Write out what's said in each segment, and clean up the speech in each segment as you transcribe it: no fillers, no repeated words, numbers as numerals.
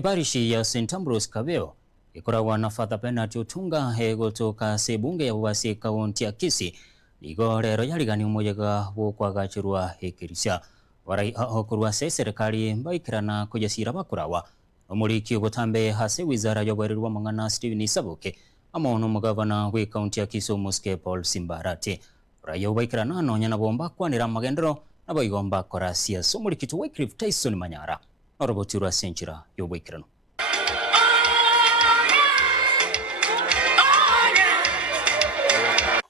Parishi ya St Ambrose Kabeo ikoragwo na Father Bernard Otunga egotoka sebunge ya Uasin kaunti ya Kisii nigo rero yarigani umuyega wo kwagachirwa ekirisha warai okurwa serikali mbaikirana kujasira bakurawa omuriki ogotambe hase wizara y'obwererwa mang'ana Stephen Saboke amono mugavana we kaunti ya Kisumu Paul Simbarati rayo baikirana nonya na bomba kwanira magendero nabaigomba kora siasa omuriki Wycliffe Tyson Manyara orobotirwa senchira y'obwekirano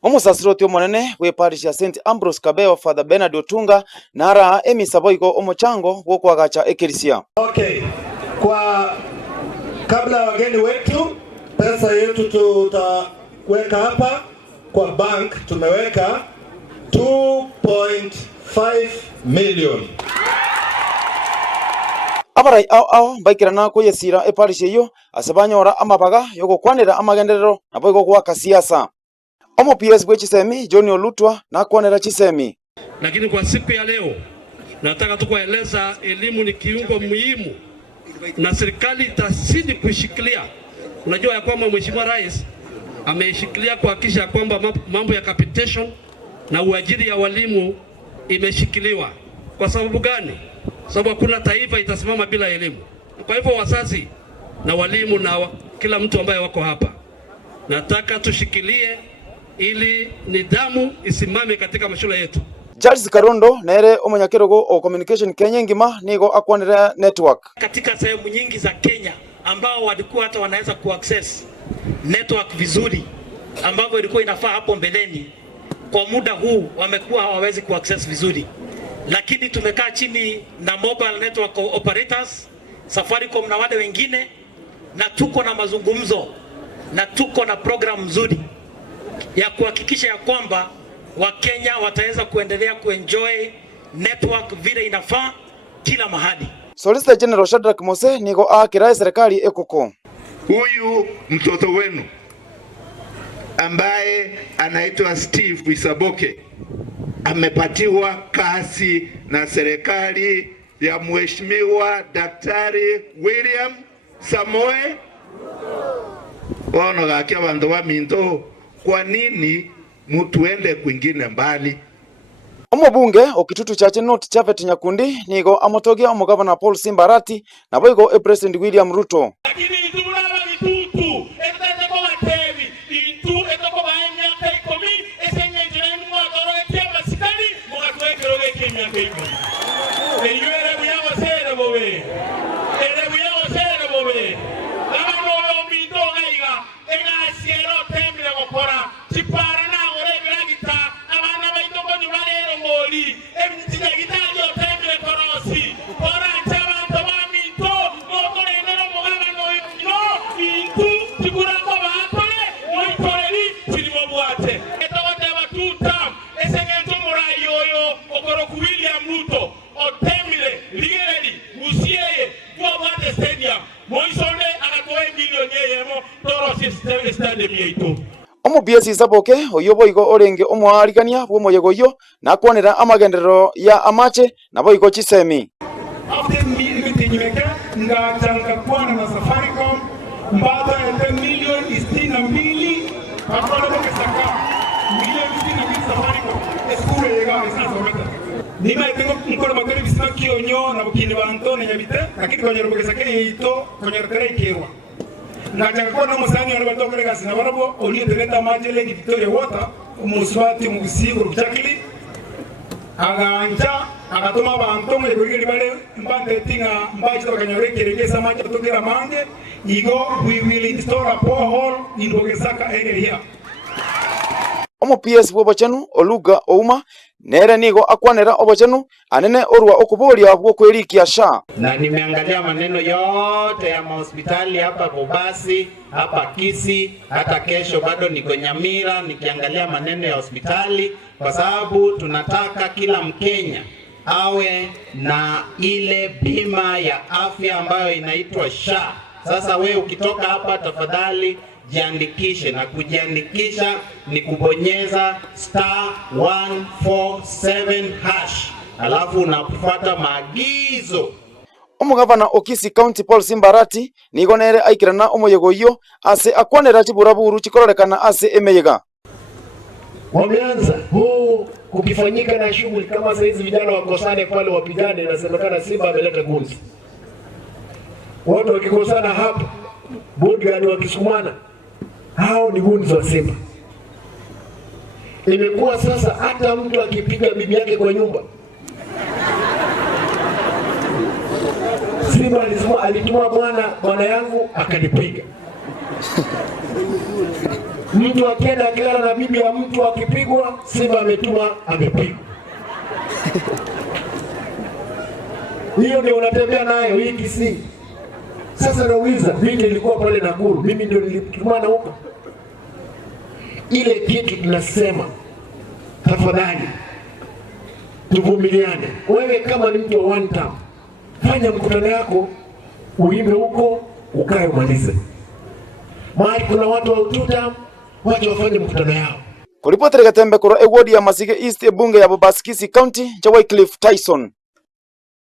Omusasiroti omonene we parish ya St Ambrose Kabeo Father Bernard Otunga nara emisaboiko omochango wo kwagacha ekelisia. Okay. Kwa kabla wageni wetu, pesa yetu tutaweka hapa kwa bank, tumeweka 2.5 million. Abarai ao baikirana kuyesira eparish iyo asabanyora amabaga yoko kwanira amagenderero naboiko kwa siasa. Omo PS bwe Chisemi John Olutwa na kuonera Chisemi. Lakini kwa siku ya leo nataka tu kueleza elimu ni kiungo muhimu na serikali itasidi kushikilia. Unajua ya kwamba Mheshimiwa Rais ameishikilia kuhakikisha kwamba mambo ya capitation na uajiri ya walimu imeshikiliwa. Kwa sababu gani? Sababu hakuna taifa itasimama bila elimu. Kwa hivyo wazazi na walimu na kila mtu ambaye wako hapa, nataka tushikilie ili nidhamu isimame katika mashule yetu. Charles Karondo nere omonyakerogo o communication Kenya ngima nigo akwanira network. Katika sehemu nyingi za Kenya ambao walikuwa hata wanaweza kuaccess network vizuri ambavyo ilikuwa inafaa hapo mbeleni, kwa muda huu wamekuwa hawawezi kuaccess vizuri. Lakini tumekaa chini na mobile network operators, Safaricom na wale wengine, na tuko na mazungumzo na tuko na program nzuri ya kuhakikisha ya kwamba Wakenya wataweza kuendelea kuenjoy network vile inafaa kila mahali. Solicitor General Shadrack Mose niko akirai serikali ekoko. Huyu mtoto wenu ambaye anaitwa Steve Isaboke amepatiwa kazi na serikali ya Mheshimiwa Daktari William Samoei ono gakia bantu wa minto. Kwa nini mutuende kwingine mbali? Omubunge okitutu chache not Chafet Nyakundi nigo amotogia omugavana Paul Simbarati na boigo President William Ruto. Omo PS Saboke oyoboigo orenge omwarigania bwo moyego yo na kuonera amagenderero ya amache na boigo Chisemi. After mitinyimeka ngachanga kwana na Safaricom mbata ya milioni 62 akona bokesaka milioni 62 Safaricom eskure yega esasometa nima itengo mkono magari bisaki onyo na bukini banto na nyabite lakini kwa nyarobokesaka yito kwa nyarakara ikerwa ngachanga kwana musanyi wale batokere gasi na barabo oliye teleta majele ki Victoria Water umuswati mugusigo ruchakili aganja agatuma abantu mu bigiri bale mbande tinga mbaje bakanyorekere samaje tokera mange igo we will install a borehole in Bogesaka area here. Omo PS bwobochenu Oluga Ouma nere nigo akwanera obochenu anene orwa okuboria bwo kwerikia SHA. Na nimeangalia maneno yote ya hospitali hapa Bobasi, hapa Kisii, hata kesho bado niko Nyamira nikiangalia maneno ya hospitali, kwa sababu tunataka kila Mkenya awe na ile bima ya afya ambayo inaitwa SHA. Sasa we ukitoka hapa tafadhali jiandikishe, na kujiandikisha ni kubonyeza *147# alafu unafuata maagizo. omugavana Okisi County Paul Simbarati nigonere aikirana omoyegoyo ase akwanera chiburaburu chikororekana ase emeyega. Wameanza huu kukifanyika na shughuli kama saizi vijana wakosane pale wapigane, inasemekana Simba ameleta gunzi. Watu wakikosana hapa, bodyguard wakisukumana, hao ni gunzi wa Simba. Imekuwa sasa hata mtu akipiga bibi yake kwa nyumba, Simba alituma bwana yangu akanipiga. Mtu akienda akilala na bibi ya mtu akipigwa, Simba ametuma amepigwa. Hiyo ndio unatembea nayo hii Kisii. Sasa nauliza, mimi nilikuwa pale Nakuru, mimi ndio nilitumana huko. Ile kitu tunasema, tafadhali tuvumiliane. Wewe kama ni mtu wa one time, fanya mkutano yako, uimbe huko, ukae umalize. Mahali kuna watu wa ututa, wacha wafanye mkutano yao. Kuripoti Gatembe kura ewodi ya Masige East ebunge ya Bomas Kisii County, Wycliffe Tyson.